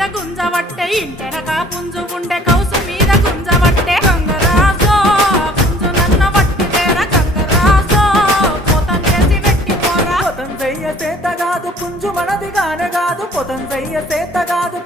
మీద గుంజవట్టే ఇంటెనక పుంజు ఉండే కౌసు మీద గుంజవట్టే గంగరాజో పుంజు నన్న వట్టి తేర గంగరాజో పోతం చేసి పెట్టిపోరా పొతం చెయ్య చేత కాదు పుంజు మనది గానే కాదు పొతం చెయ్య చేత కాదు